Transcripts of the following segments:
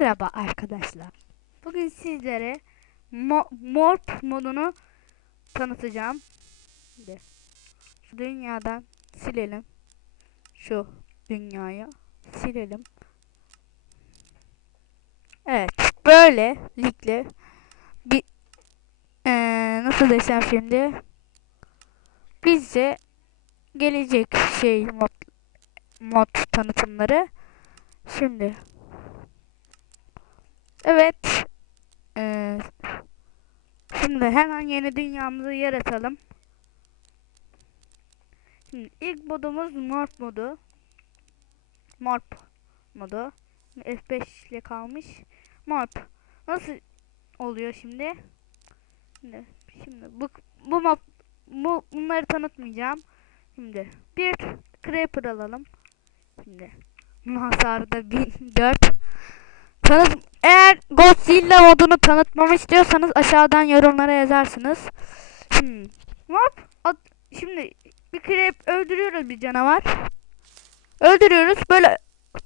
Merhaba arkadaşlar. Bugün sizlere Mo Morp modunu tanıtacağım. Şu dünyadan silelim. Şu dünyayı silelim. Evet, böylelikle bir eee, nasıl desem şimdi bizce gelecek şey mod mod tanıtımları şimdi Evet. Ee, şimdi hemen yeni dünyamızı yaratalım. Şimdi ilk modumuz morph modu. Morph modu. Şimdi F5 ile kalmış. Morph. Nasıl oluyor şimdi? Şimdi, şimdi bu bu map bu bunları tanıtmayacağım. Şimdi bir creeper alalım. Şimdi bunun hasarı da 1004. Tanıt eğer Godzilla modunu tanıtmamı istiyorsanız aşağıdan yorumlara yazarsınız. Hmm. Hop. Şimdi bir krep öldürüyoruz bir canavar. Öldürüyoruz. Böyle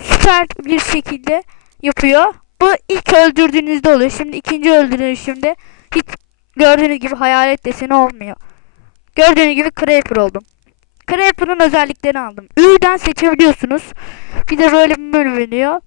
süper bir şekilde yapıyor. Bu ilk öldürdüğünüzde oluyor. Şimdi ikinci öldürüşümde hiç gördüğünüz gibi hayalet deseni olmuyor. Gördüğünüz gibi Creeper oldum. Creeper'ın özelliklerini aldım. Ü'den seçebiliyorsunuz. Bir de böyle bir menü veriyor.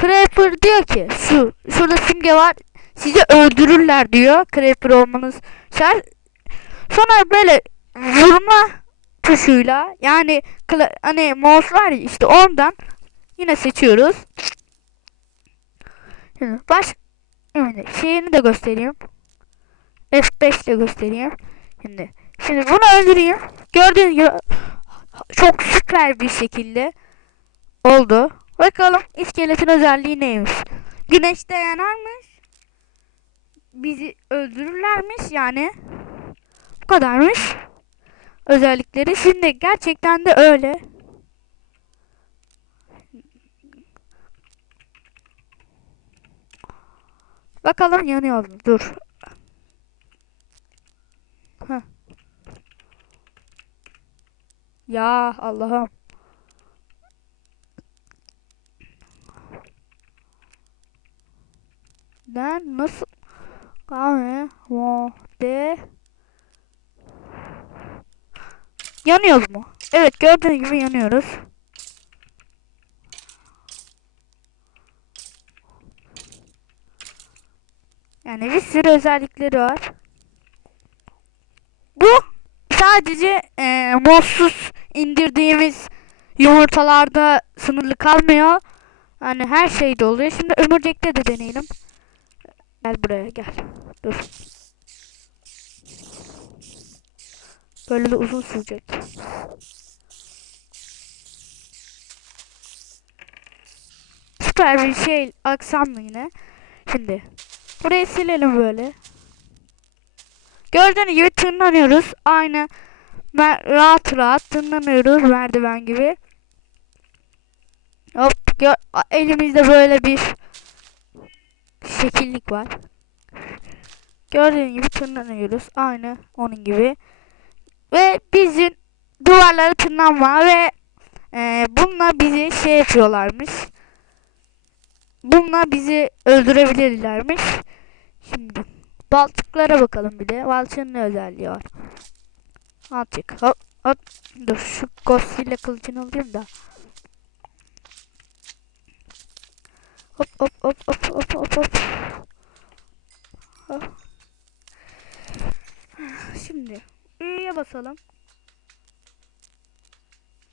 Creeper diyor ki şu şurada simge var sizi öldürürler diyor. Creeper olmanız şart. Sonra böyle vurma tuşuyla yani hani mouse var ya işte ondan yine seçiyoruz. Baş şimdi şeyini de göstereyim. F5 ile göstereyim. Şimdi şimdi bunu öldüreyim. Gördüğünüz gibi çok süper bir şekilde oldu. Bakalım iskeletin özelliği neymiş? Güneşte yanarmış. Bizi öldürürlermiş yani. Bu kadarmış. Özellikleri. Şimdi gerçekten de öyle. Bakalım yanıyor? Dur. Heh. Ya Allah'ım. Ben nasıl kahve de yanıyoruz mu? Evet gördüğünüz gibi yanıyoruz. Yani bir sürü özellikleri var. Bu sadece e, modsuz indirdiğimiz yumurtalarda sınırlı kalmıyor. Hani her şeyde oluyor. Şimdi ömürcekte de deneyelim. Gel buraya gel. Dur. Böyle de uzun sürecek. Süper bir şey aksamlı yine. Şimdi burayı silelim böyle. Gördüğünüz gibi tırmanıyoruz. Aynı rahat rahat tırmanıyoruz merdiven gibi. Hop elimizde böyle bir şekillik var. Gördüğünüz gibi tırmanıyoruz. Aynı onun gibi. Ve bizim duvarlara tırmanma ve e, bununla bizi şey yapıyorlarmış. Bununla bizi öldürebilirlermiş. Şimdi baltıklara bakalım bir de. Balçığın ne özelliği var? Balçık. Hop hop. Dur şu Godzilla kılıcını alayım da. Hop hop hop hop hop hop hop. Şimdi Ü'ye basalım.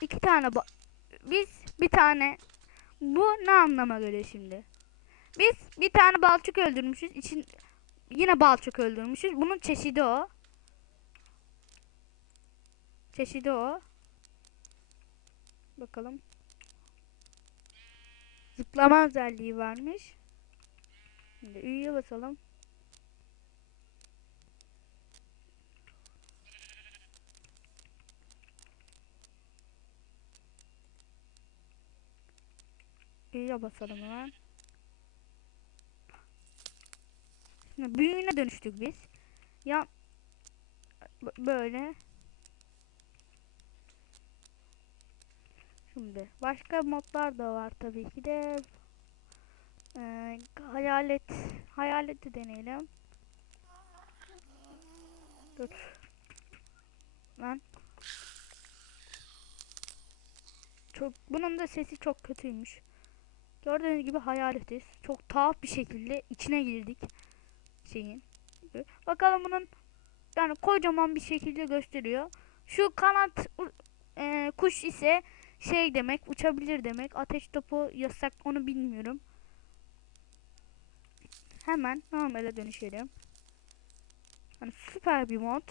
İki tane ba- biz bir tane bu ne anlama göre şimdi? Biz bir tane balçık öldürmüşüz. İçin yine balçık öldürmüşüz. Bunun çeşidi o. Çeşidi o. Bakalım. Zıplama özelliği varmış. Şimdi Ü'ye basalım. Ü'ye basalım hemen. Şimdi büyüğüne dönüştük biz. Ya böyle. Şimdi başka modlar da var tabii ki de. Ee, hayalet hayaleti deneyelim. Dur. Lan. Çok bunun da sesi çok kötüymüş. Gördüğünüz gibi hayaletiz. Çok tuhaf bir şekilde içine girdik şeyin. Bakalım bunun yani kocaman bir şekilde gösteriyor. Şu kanat e, kuş ise şey demek, uçabilir demek. Ateş topu yasak onu bilmiyorum. Hemen normale dönüşelim. Hani süper bir mod.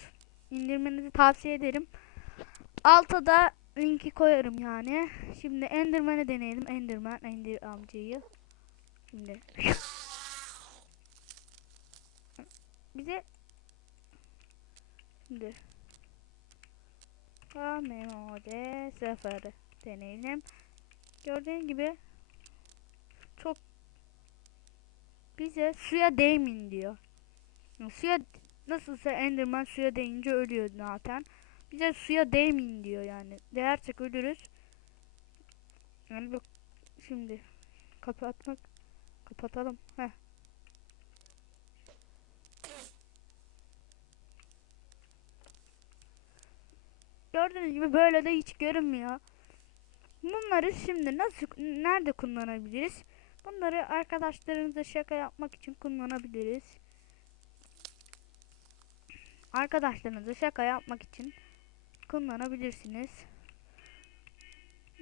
İndirmenizi tavsiye ederim. Alta da linki koyarım yani. Şimdi Enderman'ı deneyelim. Enderman, Ender amcayı. Şimdi bize şimdi Mode sıfır deneyelim. Gördüğün gibi çok bize suya değmin diyor. Suya nasılsa Enderman suya değince ölüyor zaten. Bize suya değmin diyor yani. Değersek ölürüz. Yani bak şimdi kapatmak kapatalım. Heh. Gördüğünüz gibi böyle de hiç görünmüyor. Bunları şimdi nasıl nerede kullanabiliriz? Bunları arkadaşlarınıza şaka yapmak için kullanabiliriz. Arkadaşlarınıza şaka yapmak için kullanabilirsiniz.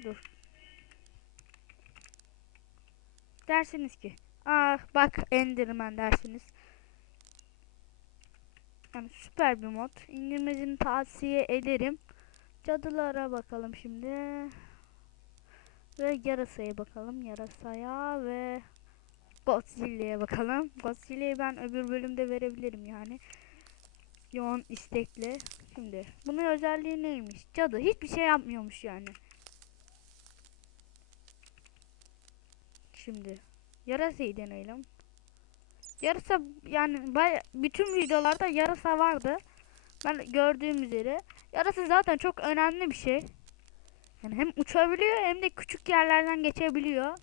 Dur. Dersiniz ki, ah bak Enderman dersiniz. Yani süper bir mod. İndirmesini tavsiye ederim. Cadılara bakalım şimdi. Ve yarasaya bakalım. Yarasaya ve Godzilla'ya bakalım. Godzilla'yı ben öbür bölümde verebilirim yani. Yoğun istekle. Şimdi bunun özelliği neymiş? Cadı hiçbir şey yapmıyormuş yani. Şimdi yarasayı deneyelim. Yarasa yani baya, bütün videolarda yarasa vardı. Ben gördüğüm üzere. Yarasa zaten çok önemli bir şey. Yani hem uçabiliyor hem de küçük yerlerden geçebiliyor.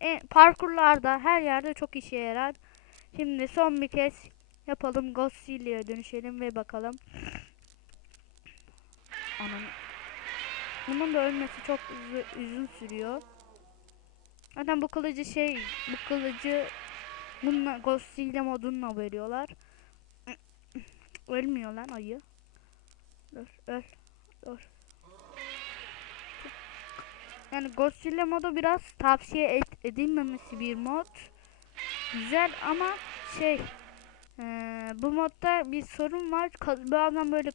En, parkurlarda her yerde çok işe yarar. Şimdi son bir kez yapalım. Godzilla'ya dönüşelim ve bakalım. Anam. Bunun da ölmesi çok uzun sürüyor. Zaten bu kılıcı şey, bu kılıcı bununla Godzilla modunla veriyorlar. Ölmüyor lan ayı. Dur, öl. Dur. Yani Godzilla modu biraz tavsiye et, edilmemesi bir mod. Güzel ama şey ee, bu modda bir sorun var. Bazen böyle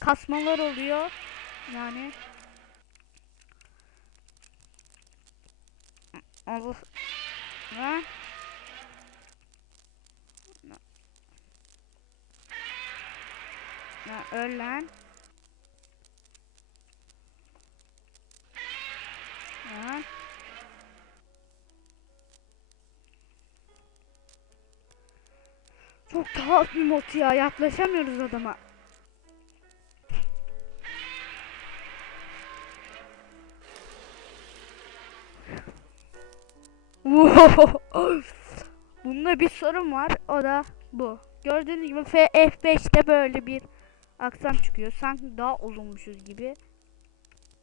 kasmalar oluyor. Yani Allah ha? Ya öl lan. Çok tuhaf bir mod ya. Yaklaşamıyoruz adama. Bunda bir sorun var. O da bu. Gördüğünüz gibi F5'te böyle bir aksam çıkıyor. Sanki daha uzunmuşuz gibi.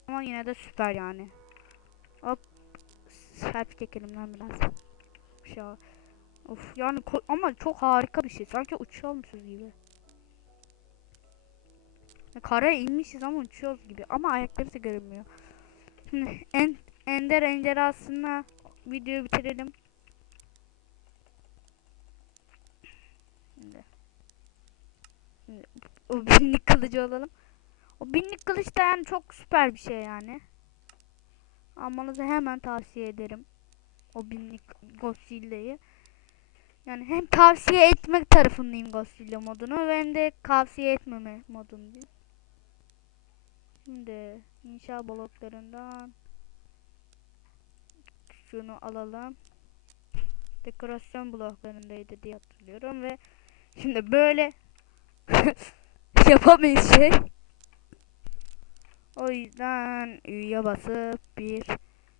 Ama yine de süper yani. Hop. Selfie çekelim lan biraz. Şey, of yani ama çok harika bir şey. Sanki uçuyormuşuz gibi. Karaya inmişiz ama uçuyoruz gibi. Ama ayakları da görünmüyor. En, Ender Encerası'na videoyu bitirelim. Şimdi o binlik kılıcı alalım. O binlik kılıç da yani çok süper bir şey yani. Almanızı hemen tavsiye ederim. O binlik Godzilla'yı. Yani hem tavsiye etmek tarafındayım Godzilla modunu hem de tavsiye etmeme modundayım. Şimdi inşa bloklarından şunu alalım. Dekorasyon bloklarındaydı diye hatırlıyorum ve şimdi böyle yapamayız şey. O yüzden üye basıp bir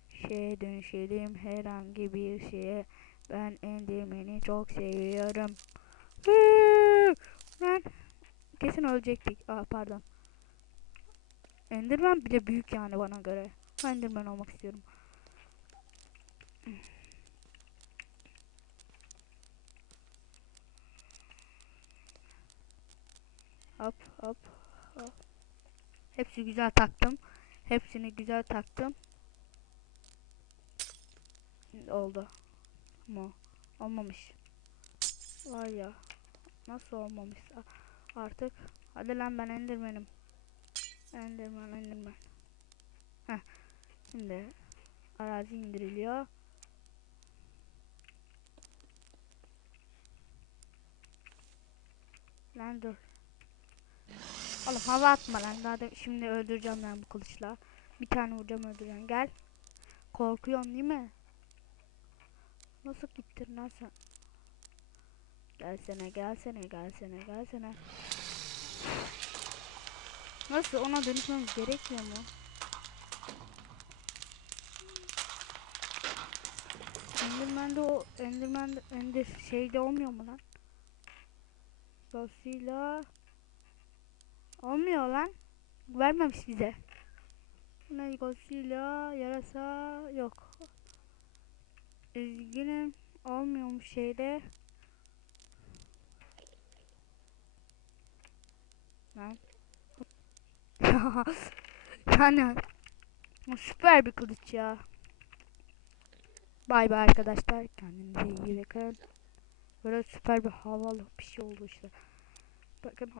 şeye dönüşelim. Herhangi bir şeye Ben Enderman'i çok seviyorum. Lan kesin ölecektik. Aa pardon. Enderman bile büyük yani bana göre. Ben Enderman olmak istiyorum. Hop hop hop. Hepsi güzel taktım. Hepsini güzel taktım. Oldu. Mu? Olmamış. Var ya. Nasıl olmamış? Artık. Hadi lan ben Enderman'im. Enderman, Enderman. Heh. Şimdi arazi indiriliyor. Lan dur. Oğlum hava atma lan. Daha da şimdi öldüreceğim ben bu kılıçla. Bir tane vuracağım öldüreceğim. Gel. Korkuyorsun değil mi? Nasıl gittin lan sen? Gelsene gelsene gelsene gelsene. Nasıl ona dönüşmemiz gerekmiyor mu? Enderman'de o Enderman'de Ender şeyde olmuyor mu lan? Dosyayla olmuyor lan. Vermemiş bize. Ne Godzilla yarasa yok. Üzgünüm olmuyormuş şeyde. Lan. yani süper bir kılıç ya. Bay bay arkadaşlar. Kendinize iyi bakın. Böyle süper bir havalı bir şey oldu işte. Bakın